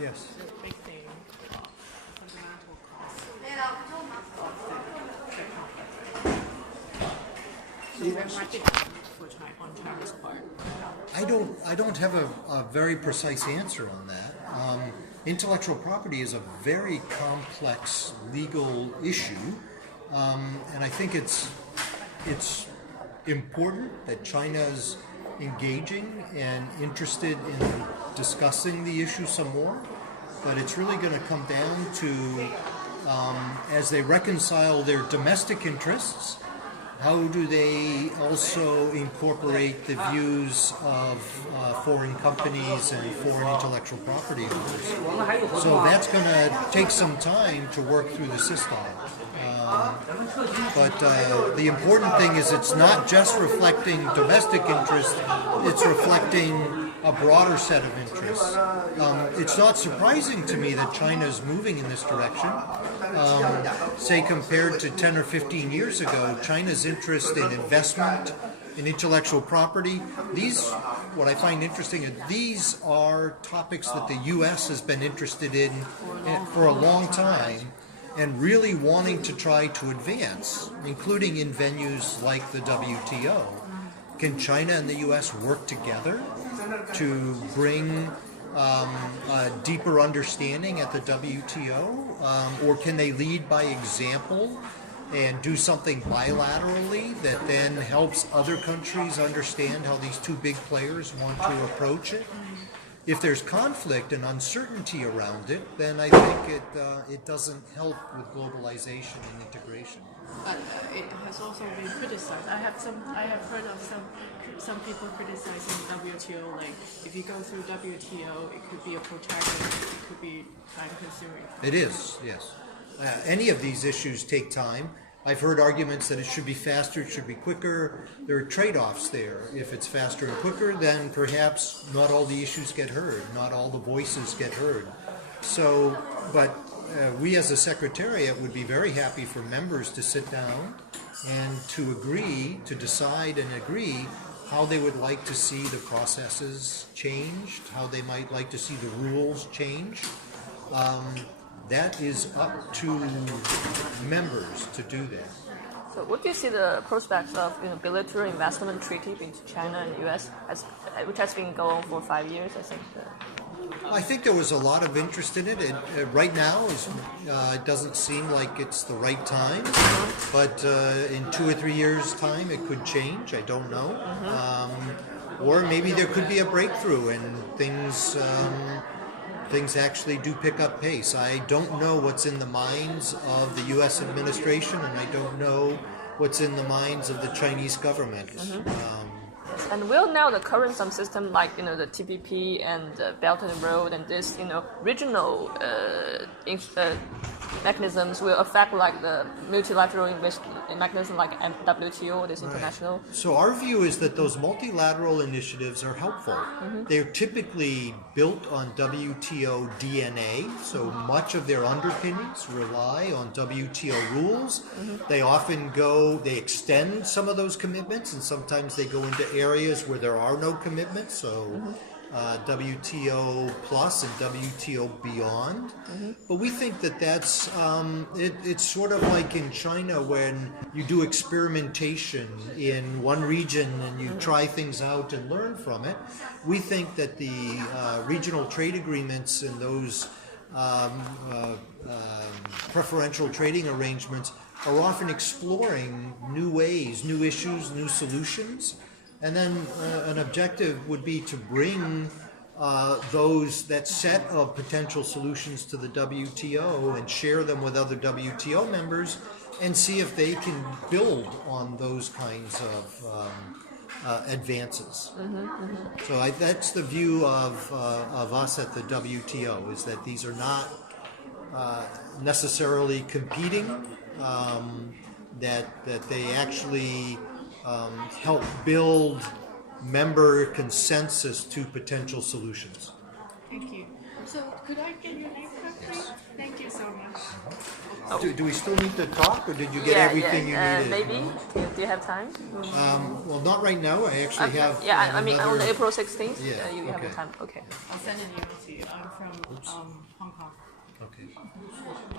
Yes. The big thing of fundamental cost of the trade conflict. So where might be for China on China's part? I don't have a very precise answer on that. Intellectual property is a very complex legal issue, and I think it's important that China's engaging and interested in discussing the issue some more. But it's really going to come down to, as they reconcile their domestic interests, how do they also incorporate the views of foreign companies and foreign intellectual property owners? So that's going to take some time to work through the system. But the important thing is it's not just reflecting domestic interests, it's reflecting a broader set of interests. It's not surprising to me that China is moving in this direction. Say compared to 10 or 15 years ago, China's interest in investment, in intellectual property, what I find interesting is these are topics that the U.S. has been interested in for a long time and really wanting to try to advance, including in venues like the WTO. Can China and the U.S. work together to bring a deeper understanding at the WTO? Or can they lead by example and do something bilaterally that then helps other countries understand how these two big players want to approach it? If there's conflict and uncertainty around it, then I think it doesn't help with globalization and integration. But it has also been criticized. I have heard of some people criticizing WTO. Like if you go through WTO, it could be a protracted, it could be time-consuming. It is, yes. Any of these issues take time. I've heard arguments that it should be faster, it should be quicker. There are trade-offs there. If it's faster and quicker, then perhaps not all the issues get heard, not all the voices get heard. So, but we as a Secretariat would be very happy for members to sit down and to agree, to decide and agree how they would like to see the processes changed, how they might like to see the rules changed. That is up to members to do that. So what do you see the prospects of bilateral investment treaty between China and U.S., which has been going on for 5 years, I think? I think there was a lot of interest in it. Right now, it doesn't seem like it's the right time, but in 2 or 3 years' time, it could change. I don't know. Or maybe there could be a breakthrough and things actually do pick up pace. I don't know what's in the minds of the U.S. administration, and I don't know what's in the minds of the Chinese government. And will now the current system like the TPP and Belt and Road and this regional mechanisms will affect like the multilateral mechanism like WTO or this international? Right. So our view is that those multilateral initiatives are helpful. They're typically built on WTO DNA, so much of their underpinnings rely on WTO rules. They often they extend some of those commitments, and sometimes they go into areas where there are no commitments, so WTO plus and WTO beyond. But we think that that's it's sort of like in China when you do experimentation in one region and you try things out and learn from it. We think that the regional trade agreements and those preferential trading arrangements are often exploring new ways, new issues, new solutions. And then an objective would be to bring that set of potential solutions to the WTO and share them with other WTO members and see if they can build on those kinds of advances. So that's the view of us at the WTO, is that these are not necessarily competing, that they actually help build member consensus to potential solutions. Thank you. So could I get your name, please? Thank you so much. Do we still need to talk, or did you get everything you needed? Maybe. Do you have time? Well, not right now. I actually have. I mean, on April 16th, you have the time. Okay. I'll send an email to you. I'm from Oops. Hong Kong. Okay.